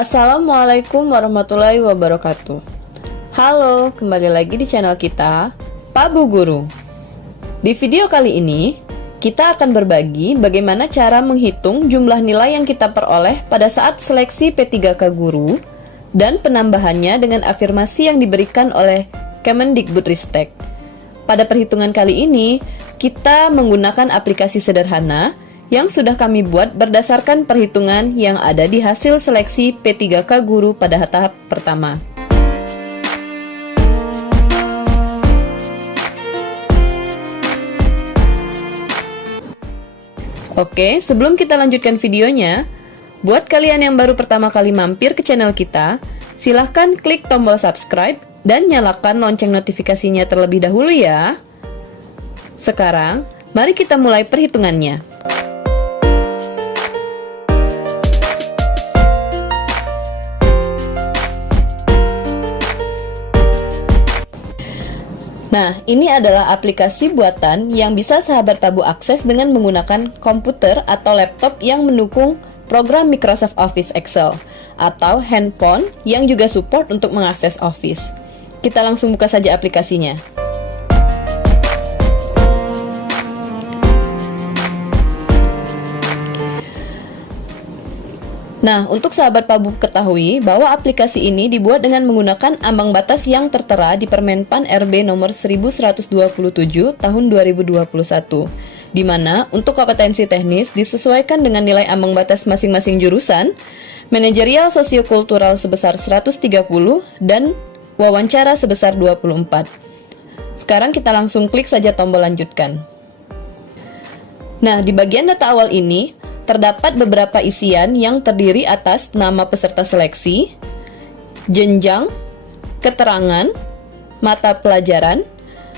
Assalamualaikum warahmatullahi wabarakatuh. Halo, kembali lagi di channel kita, Pak Bu Guru. Di video kali ini, kita akan berbagi bagaimana cara menghitung jumlah nilai yang kita peroleh pada saat seleksi P3K Guru dan penambahannya dengan afirmasi yang diberikan oleh Kemendikbudristek. Pada perhitungan kali ini, kita menggunakan aplikasi sederhana yang sudah kami buat berdasarkan perhitungan yang ada di hasil seleksi P3K Guru pada tahap pertama. Oke, sebelum kita lanjutkan videonya, buat kalian yang baru pertama kali mampir ke channel kita, silahkan klik tombol subscribe dan nyalakan lonceng notifikasinya terlebih dahulu ya. Sekarang, mari kita mulai perhitungannya. Nah, ini adalah aplikasi buatan yang bisa sahabat Pak Bu akses dengan menggunakan komputer atau laptop yang mendukung program Microsoft Office Excel atau handphone yang juga support untuk mengakses Office. Kita langsung buka saja aplikasinya. Nah, untuk sahabat Pak Bu ketahui bahwa aplikasi ini dibuat dengan menggunakan ambang batas yang tertera di Permenpan RB nomor 1127 tahun 2021, di mana untuk kompetensi teknis disesuaikan dengan nilai ambang batas masing-masing jurusan, manajerial sosiokultural sebesar 130 dan wawancara sebesar 24. Sekarang kita langsung klik saja tombol lanjutkan. Nah, di bagian data awal ini terdapat beberapa isian yang terdiri atas nama peserta seleksi, jenjang, keterangan, mata pelajaran,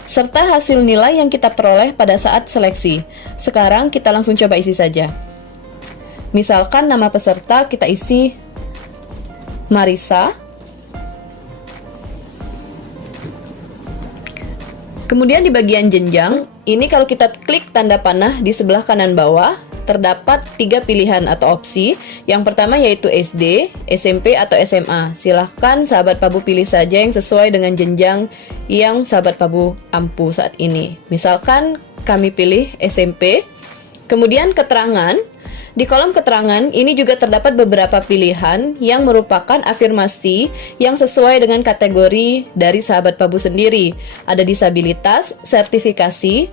serta hasil nilai yang kita peroleh pada saat seleksi. Sekarang kita langsung coba isi saja. Misalkan nama peserta kita isi Marisa. Kemudian di bagian jenjang, ini kalau kita klik tanda panah di sebelah kanan bawah, terdapat 3 pilihan atau opsi. Yang pertama yaitu SD, SMP, atau SMA. Silahkan sahabat Pak Bu pilih saja yang sesuai dengan jenjang yang sahabat Pak Bu ampu saat ini. Misalkan kami pilih SMP. Kemudian keterangan. Di kolom keterangan ini juga terdapat beberapa pilihan yang merupakan afirmasi yang sesuai dengan kategori dari sahabat Pak Bu sendiri. Ada disabilitas, sertifikasi,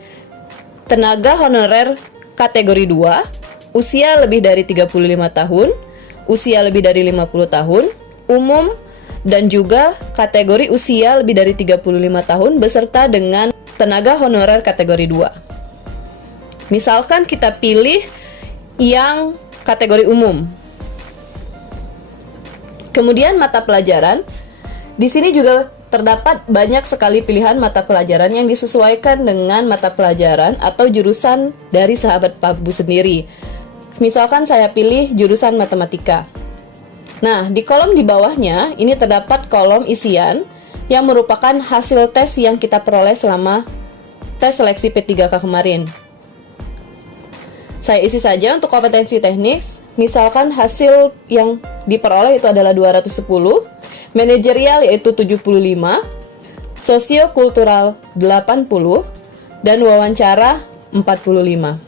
tenaga honorer kategori 2, usia lebih dari 35 tahun, usia lebih dari 50 tahun, umum, dan juga kategori usia lebih dari 35 tahun beserta dengan tenaga honorer kategori 2. Misalkan kita pilih yang kategori umum. Kemudian mata pelajaran, di sini juga terdapat banyak sekali pilihan mata pelajaran yang disesuaikan dengan mata pelajaran atau jurusan dari sahabat Pak Bu sendiri. Misalkan saya pilih jurusan matematika. Nah, di kolom di bawahnya ini terdapat kolom isian yang merupakan hasil tes yang kita peroleh selama tes seleksi P3K kemarin. Saya isi saja untuk kompetensi teknis. Misalkan hasil yang diperoleh itu adalah 210, manajerial yaitu 75, sosiokultural 80, dan wawancara 45.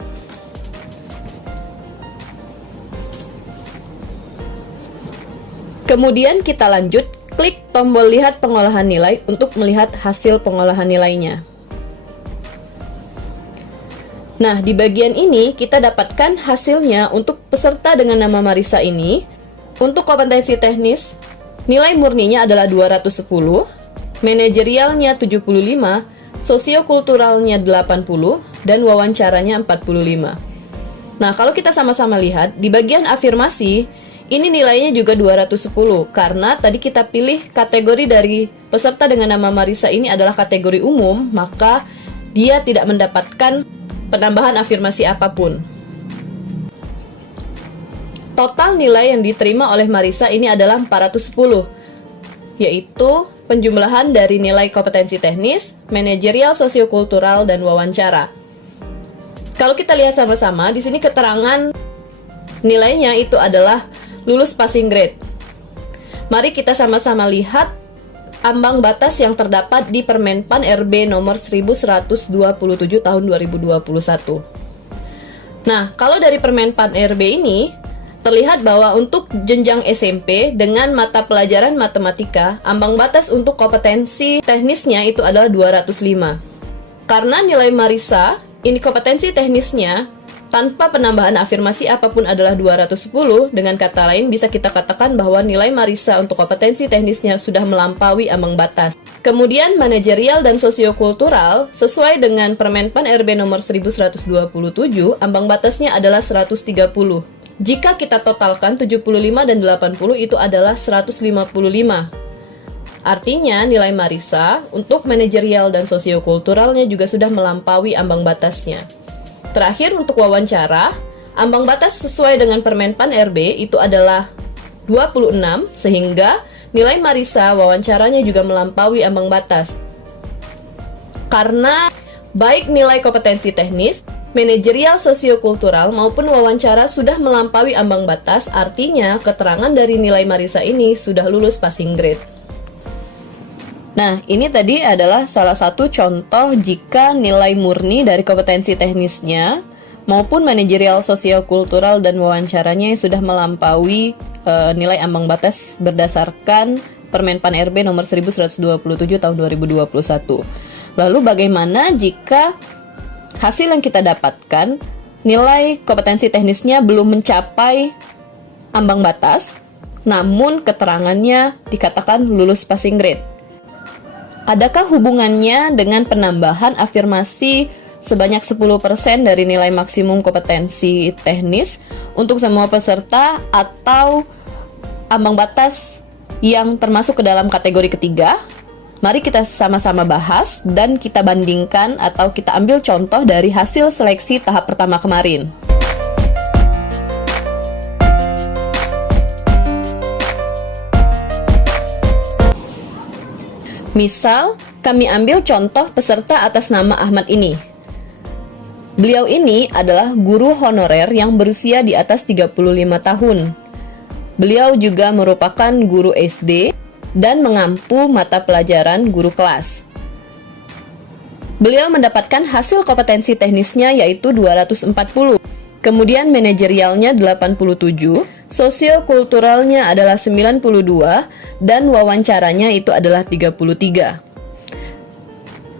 Kemudian kita lanjut, klik tombol lihat pengolahan nilai untuk melihat hasil pengolahan nilainya. Nah, di bagian ini kita dapatkan hasilnya untuk peserta dengan nama Marisa ini. Untuk kompetensi teknis, nilai murninya adalah 210, manajerialnya 75, sosiokulturalnya 80, dan wawancaranya 45. Nah, kalau kita sama-sama lihat, di bagian afirmasi, ini nilainya juga 210, karena tadi kita pilih kategori dari peserta dengan nama Marisa ini adalah kategori umum, maka dia tidak mendapatkan penambahan afirmasi apapun. Total nilai yang diterima oleh Marisa ini adalah 410, yaitu penjumlahan dari nilai kompetensi teknis, manajerial, sosiokultural, dan wawancara. Kalau kita lihat sama-sama, di sini keterangan nilainya itu adalah lulus passing grade. Mari kita sama-sama lihat ambang batas yang terdapat di Permenpan RB nomor 1127 tahun 2021. Nah, kalau dari Permenpan RB ini, terlihat bahwa untuk jenjang SMP dengan mata pelajaran matematika, ambang batas untuk kompetensi teknisnya itu adalah 205. Karena nilai Marisa, ini kompetensi teknisnya, tanpa penambahan afirmasi apapun adalah 210, dengan kata lain bisa kita katakan bahwa nilai Marisa untuk kompetensi teknisnya sudah melampaui ambang batas. Kemudian manajerial dan sosiokultural, sesuai dengan Permenpan RB nomor 1127, ambang batasnya adalah 130. Jika kita totalkan 75 dan 80 itu adalah 155. Artinya nilai Marisa untuk manajerial dan sosiokulturalnya juga sudah melampaui ambang batasnya. Terakhir untuk wawancara, ambang batas sesuai dengan Permenpan RB itu adalah 26, sehingga nilai Marisa wawancaranya juga melampaui ambang batas. Karena baik nilai kompetensi teknis, manajerial sosiokultural maupun wawancara sudah melampaui ambang batas, artinya keterangan dari nilai Marisa ini sudah lulus passing grade. Nah, ini tadi adalah salah satu contoh jika nilai murni dari kompetensi teknisnya maupun manajerial sosiokultural dan wawancaranya yang sudah melampaui nilai ambang batas berdasarkan Permenpan RB nomor 1127 tahun 2021. Lalu bagaimana jika hasil yang kita dapatkan nilai kompetensi teknisnya belum mencapai ambang batas, namun keterangannya dikatakan lulus passing grade? Adakah hubungannya dengan penambahan afirmasi sebanyak 10% dari nilai maksimum kompetensi teknis untuk semua peserta atau ambang batas yang termasuk ke dalam kategori ketiga? Mari kita sama-sama bahas dan kita bandingkan atau kita ambil contoh dari hasil seleksi tahap pertama kemarin. Misal, kami ambil contoh peserta atas nama Ahmad ini. Beliau ini adalah guru honorer yang berusia di atas 35 tahun. Beliau juga merupakan guru SD dan mengampu mata pelajaran guru kelas. Beliau mendapatkan hasil kompetensi teknisnya yaitu 240. Kemudian manajerialnya 87, sosiokulturalnya adalah 92, dan wawancaranya itu adalah 33.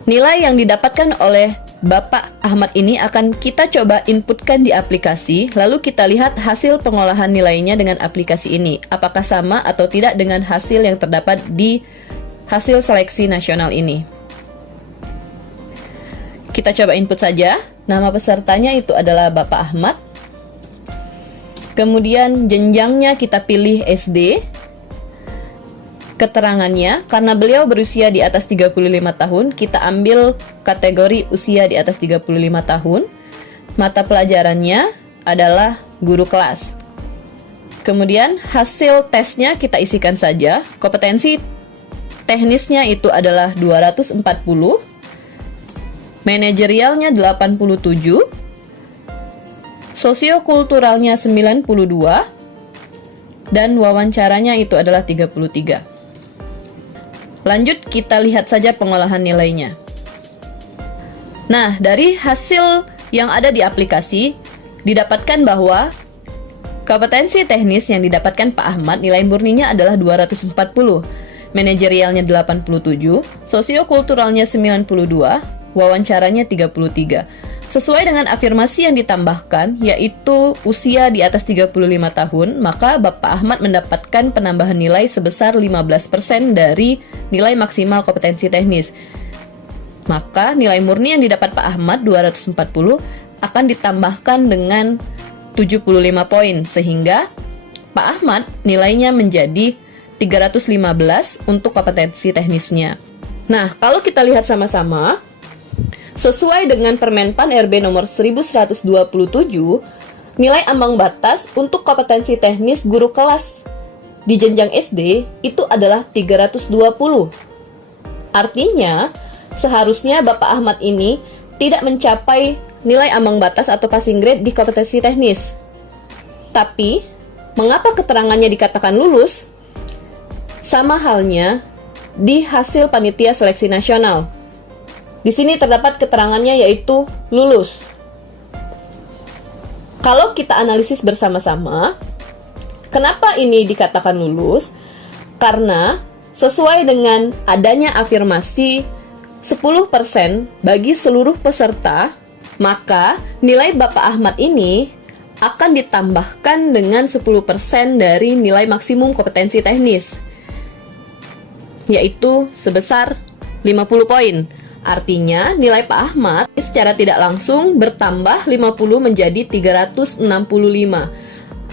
Nilai yang didapatkan oleh Bapak Ahmad ini akan kita coba inputkan di aplikasi, lalu kita lihat hasil pengolahan nilainya dengan aplikasi ini. Apakah sama atau tidak dengan hasil yang terdapat di hasil seleksi nasional ini. Kita coba input saja. Nama pesertanya itu adalah Bapak Ahmad. Kemudian jenjangnya kita pilih SD. Keterangannya, karena beliau berusia di atas 35 tahun, kita ambil kategori usia di atas 35 tahun. Mata pelajarannya adalah guru kelas. Kemudian hasil tesnya kita isikan saja. Kompetensi teknisnya itu adalah 240. Manajerialnya 87, sosiokulturalnya 92, dan wawancaranya itu adalah 33. Lanjut kita lihat saja pengolahan nilainya. Nah, dari hasil yang ada di aplikasi, didapatkan bahwa kompetensi teknis yang didapatkan Pak Ahmad nilai murninya adalah 240, manajerialnya 87, sosiokulturalnya 92, wawancaranya 33. Sesuai dengan afirmasi yang ditambahkan, yaitu usia di atas 35 tahun, maka Bapak Ahmad mendapatkan penambahan nilai sebesar 15% dari nilai maksimal kompetensi teknis. Maka nilai murni yang didapat Pak Ahmad 240 akan ditambahkan dengan 75 poin, sehingga Pak Ahmad nilainya menjadi 315 untuk kompetensi teknisnya. Nah, kalau kita lihat sama-sama, sesuai dengan Permenpan RB nomor 1127, nilai ambang batas untuk kompetensi teknis guru kelas di jenjang SD itu adalah 320. Artinya, seharusnya Bapak Ahmad ini tidak mencapai nilai ambang batas atau passing grade di kompetensi teknis. Tapi, mengapa keterangannya dikatakan lulus? Sama halnya di hasil panitia seleksi nasional. Di sini terdapat keterangannya yaitu lulus. Kalau kita analisis bersama-sama, kenapa ini dikatakan lulus? Karena sesuai dengan adanya afirmasi 10% bagi seluruh peserta, maka nilai Bapak Ahmad ini akan ditambahkan dengan 10% dari nilai maksimum kompetensi teknis, yaitu sebesar 50 poin. Artinya, nilai Pak Ahmad secara tidak langsung bertambah 50 menjadi 365.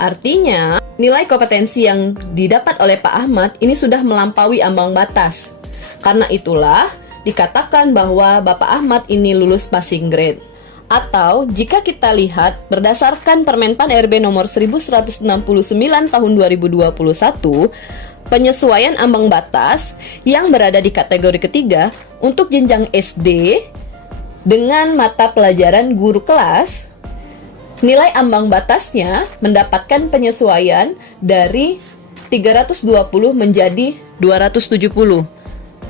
Artinya, nilai kompetensi yang didapat oleh Pak Ahmad ini sudah melampaui ambang batas. Karena itulah, dikatakan bahwa Bapak Ahmad ini lulus passing grade. Atau, jika kita lihat berdasarkan Permenpan RB nomor 1169 tahun 2021, penyesuaian ambang batas yang berada di kategori ketiga untuk jenjang SD dengan mata pelajaran guru kelas, nilai ambang batasnya mendapatkan penyesuaian dari 320 menjadi 270.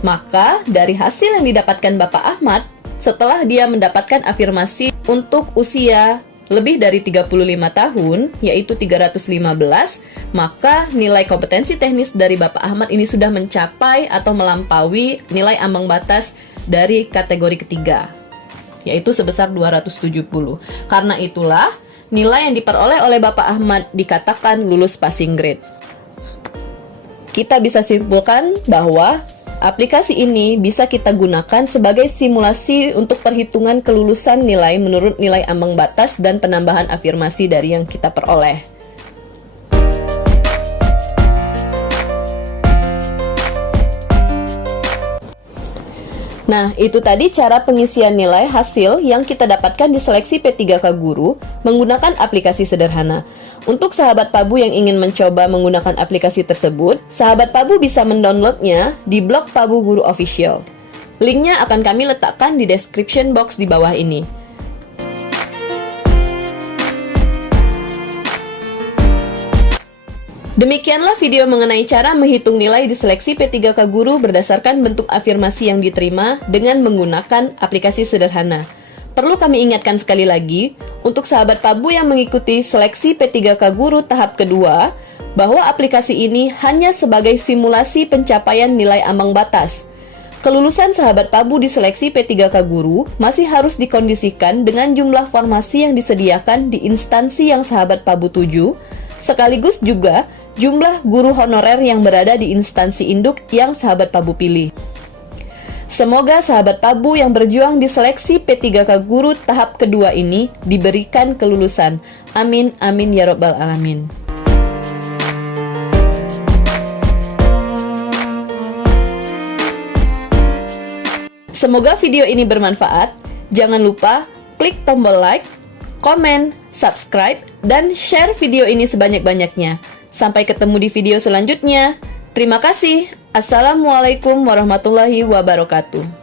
Maka dari hasil yang didapatkan Bapak Ahmad setelah dia mendapatkan afirmasi untuk usia lebih dari 35 tahun, yaitu 315, maka nilai kompetensi teknis dari Bapak Ahmad ini sudah mencapai atau melampaui nilai ambang batas dari kategori ketiga, yaitu sebesar 270. Karena itulah, nilai yang diperoleh oleh Bapak Ahmad dikatakan lulus passing grade. Kita bisa simpulkan bahwa aplikasi ini bisa kita gunakan sebagai simulasi untuk perhitungan kelulusan nilai menurut nilai ambang batas dan penambahan afirmasi dari yang kita peroleh. Nah, itu tadi cara pengisian nilai hasil yang kita dapatkan di seleksi P3K Guru menggunakan aplikasi sederhana. Untuk sahabat Pabu yang ingin mencoba menggunakan aplikasi tersebut, sahabat Pabu bisa mendownloadnya di blog Pabu Guru Official. Linknya akan kami letakkan di description box di bawah ini. Demikianlah video mengenai cara menghitung nilai di seleksi P3K Guru berdasarkan bentuk afirmasi yang diterima dengan menggunakan aplikasi sederhana. Perlu kami ingatkan sekali lagi, untuk sahabat Pabu yang mengikuti seleksi P3K Guru tahap kedua, bahwa aplikasi ini hanya sebagai simulasi pencapaian nilai ambang batas. Kelulusan sahabat Pabu di seleksi P3K Guru masih harus dikondisikan dengan jumlah formasi yang disediakan di instansi yang sahabat Pabu tuju, sekaligus juga jumlah guru honorer yang berada di instansi induk yang sahabat Pabu pilih. Semoga sahabat Pabu yang berjuang di seleksi P3K Guru tahap kedua ini diberikan kelulusan. Amin, amin ya robbal alamin. Semoga video ini bermanfaat. Jangan lupa klik tombol like, komen, subscribe, dan share video ini sebanyak-banyaknya. Sampai ketemu di video selanjutnya. Terima kasih. Assalamualaikum warahmatullahi wabarakatuh.